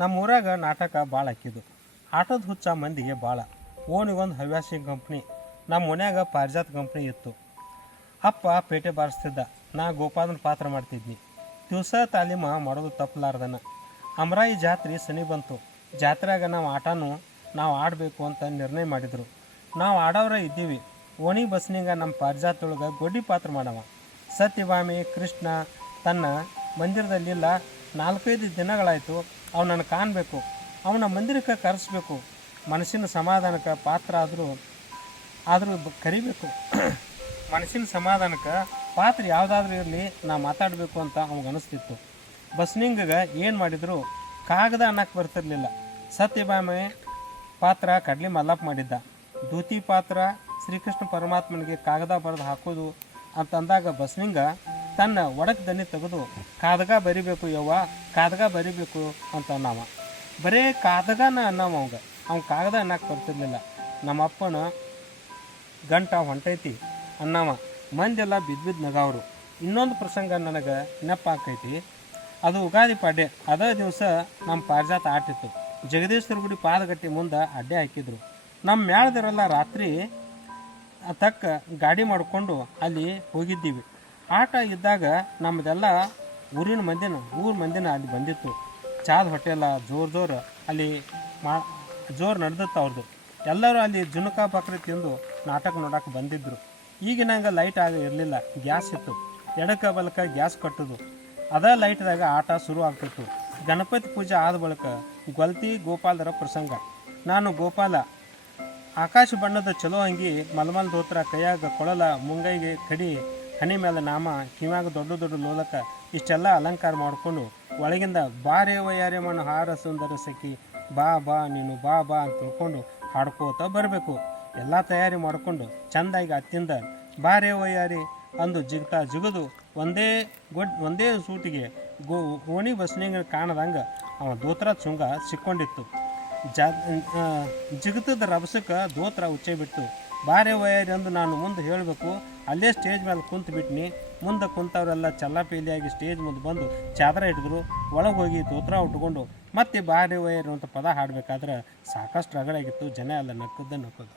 ನಮ್ಮ ಊರಾಗ ನಾಟಕ ಭಾಳ ಹಾಕಿದ್ದು ಆಟೋದ ಹುಚ್ಚ ಮಂದಿಗೆ ಭಾಳ ಓಣಿಗೊಂದು ಹವ್ಯಾಸಿ ಕಂಪ್ನಿ ನಮ್ಮ ಮನ್ಯಾಗ ಪಾರಿಜಾತ ಕಂಪ್ನಿ ಇತ್ತು. ಅಪ್ಪ ಪೇಟೆ ಬಾರಿಸ್ತಿದ್ದ. ನಾ ಗೋಪಾಲನ ಪಾತ್ರ ಮಾಡ್ತಿದ್ನಿ. ದಿವಸ ತಾಲೀಮ ಮಾಡೋದು ತಪ್ಪಲಾರ್ದನ ಅಮರಾಯಿ ಜಾತ್ರೆ ಸನಿ ಬಂತು. ಜಾತ್ರೆಯಾಗ ನಾವು ಆಟನೂ ನಾವು ಆಡಬೇಕು ಅಂತ ನಿರ್ಣಯ ಮಾಡಿದರು. ನಾವು ಆಡೋರ ಇದ್ದೀವಿ. ಓಣಿ ಬಸ್ನಿಗ ನಮ್ಮ ಪಾರಿಜಾತೊಳಗೆ ಗೊಡ್ಡಿ ಪಾತ್ರ ಮಾಡವ. ಸತ್ಯಭಾಮಿ, ಕೃಷ್ಣ, ತನ್ನ ಮಂದಿರದಲ್ಲಿಲ್ಲ ನಾಲ್ಕೈದು ದಿನಗಳಾಯಿತು ಅವನನ್ನು ಕಾಣಬೇಕು, ಅವನ ಮಂದಿರಕ್ಕೆ ಕರೆಸ್ಬೇಕು, ಮನಸ್ಸಿನ ಸಮಾಧಾನಕ್ಕೆ ಪಾತ್ರ ಆದರೂ ಆದರೂ ಕರಿಬೇಕು. ಮನಸ್ಸಿನ ಸಮಾಧಾನಕ್ಕೆ ಪಾತ್ರ ಯಾವುದಾದ್ರೂ ಇರಲಿ, ನಾ ಮಾತಾಡಬೇಕು ಅಂತ ಅನಿಸ್ತಿತ್ತು. ಬಸ್ನಿಂಗಗೆ ಏನು ಮಾಡಿದ್ರು, ಕಾಗದ ಅನ್ನಕ್ಕೆ ಬರ್ತಿರ್ಲಿಲ್ಲ. ಸತ್ಯಭಾಮೆ ಪಾತ್ರ ಕಡ್ಲಿ ಮಲ್ಲಪ್ಪ ಮಾಡಿದ್ದ. ದೂತಿ ಪಾತ್ರ ಶ್ರೀಕೃಷ್ಣ ಪರಮಾತ್ಮನಿಗೆ ಕಾಗದ ಬರೆದು ಹಾಕೋದು ಅಂತಂದಾಗ ಬಸ್ನಿಂಗ ತನ್ನ ಒಡಕ್ ದನಿ ತೆಗೆದು, ಕಾದಗ ಬರಿಬೇಕು ಯವ್ವ, ಕಾದಗ ಬರಿಬೇಕು ಅಂತ ನಾವ ಬರೇ ಕಾದಗನ ಅನ್ನವ ಅವಂಗ. ಅವ್ನು ಕಾಗದ ಅನ್ನಕ್ಕೆ ಬರ್ತಿರ್ಲಿಲ್ಲ. ನಮ್ಮಪ್ಪನ ಗಂಟ ಹೊಂಟೈತಿ ಅನ್ನವ. ಮಂದೆಲ್ಲ ಬಿದ್ದು ಬಿದ್ದು ನಗಾವ್ರು ಇನ್ನೊಂದು ಪ್ರಸಂಗ ನನಗೆ ನೆನಪಾಕೈತಿ ಅದು ಉಗಾದಿ ಪಾಡ್ಯ. ಅದೇ ದಿವಸ ನಮ್ಮ ಪಾರಿಜಾತ ಆಟಿತ್ತು. ಜಗದೀಶ್ವರ ಗುಡಿ ಪಾದಗಟ್ಟಿ ಮುಂದೆ ಅಡ್ಡೆ ಹಾಕಿದ್ರು. ನಮ್ಮ ಮ್ಯಾಳ್ದಿರಲ್ಲ ರಾತ್ರಿ ತಕ್ಕ ಗಾಡಿ ಮಾಡಿಕೊಂಡು ಅಲ್ಲಿ ಹೋಗಿದ್ದೀವಿ. ಆಟ ಇದ್ದಾಗ ನಮ್ಮದೆಲ್ಲ ಊರಿನ ಮಂದಿನ, ಊರ ಮಂದಿನ ಅಲ್ಲಿ ಬಂದಿತ್ತು. ಚಾದ ಹೊಟ್ಟೆಲ್ಲ ಜೋರು ಜೋರು ಅಲ್ಲಿ ಮಾ, ಜೋರು ನಡೆದಿತ್ತು ಅವ್ರದ್ದು ಎಲ್ಲರೂ ಅಲ್ಲಿ ಜುನಕ ಬಕ್ರಿ ತಿಂದು ನಾಟಕ ನೋಡೋಕೆ ಬಂದಿದ್ದರು ಈಗಿನಂಗೆ ಲೈಟ್ ಆಗ ಇರಲಿಲ್ಲ, ಗ್ಯಾಸ್ ಇತ್ತು. ಎಡಕ ಬಲಕ ಗ್ಯಾಸ್ ಕಟ್ಟೋದು. ಅದೇ ಲೈಟ್ದಾಗ ಆಟ ಶುರು ಆಗ್ತಿತ್ತು. ಗಣಪತಿ ಪೂಜೆ ಆದ ಬಳಿಕ ಗೊಲ್ತಿ ಗೋಪಾಲರ ಪ್ರಸಂಗ. ನಾನು ಗೋಪಾಲ, ಆಕಾಶ ಬಣ್ಣದ ಚಲೋ ಅಂಗಿ ಮಲ್ಮಲ್ ದೋತ್ರ ಕೈಯಾಗ ಕೊಳಲ ಮುಂಗೈಗೆ ಕಡಿ ಹನಿ ಮೇಲೆ ನಾಮ ಕಿವಾಗ ದೊಡ್ಡ ದೊಡ್ಡ ಲೋಲಕ, ಇಷ್ಟೆಲ್ಲ ಅಲಂಕಾರ ಮಾಡಿಕೊಂಡು ಒಳಗಿಂದ ಬಾರೇವ ಯಾರೇ ಮಣ್ಣು ಹಾರ ಸುಂದರ ಸಖಿ ಬಾ ಬಾ, ನೀನು ಬಾ ಬಾ ಅಂತ ತಿಳ್ಕೊಂಡು ಹಾಡ್ಕೋತ ಬರಬೇಕು. ಎಲ್ಲ ತಯಾರಿ ಮಾಡಿಕೊಂಡು ಚಂದಾಗಿ ಅತ್ತಿಂದ ಬಾರೇವ ಯಾರಿ ಅಂದು ಜಿಗ್ತಾ ಜಿಗದು ಒಂದೇ ಗೊಡ್, ಒಂದೇ ಸೂಟಿಗೆ ಗೋ ಓಣಿ ಬಸ್ನಿಂಗ ಕಾಣದಂಗೆ ಅವ ದೋತ್ರ ಚುಂಗ ಸಿಕ್ಕೊಂಡಿತ್ತು. ಜಿಗತದ ರಭಸಕ್ಕೆ ದೋತ್ರ ಉಚ್ಚೆ ಬಿಟ್ಟು ಬಾರೆ ವಯರಿ ಎಂದು ನಾನು ಮುಂದೆ ಹೇಳಬೇಕು. ಅಲ್ಲೇ ಸ್ಟೇಜ್ ಮೇಲೆ ಕುಂತು ಬಿಟ್ನಿ ಮುಂದೆ ಕುಂತವರೆಲ್ಲ ಚಲ್ಲಾಪೀಲಿಯಾಗಿ ಸ್ಟೇಜ್ ಮುಂದೆ ಬಂದು ಚಾದರ ಹಿಡಿದ್ರು, ಒಳಗೆ ಹೋಗಿ ತೋತ್ರ ಉಟ್ಕೊಂಡು ಮತ್ತೆ ಬಾರಿ ವಯರಿ ಅಂತ ಪದ ಹಾಡಬೇಕಾದ್ರೆ ಸಾಕಷ್ಟು ರಗಡಾಗಿತ್ತು ಜನ ಎಲ್ಲ ನಕ್ಕದ್ದೇ ನಕ್ಕದು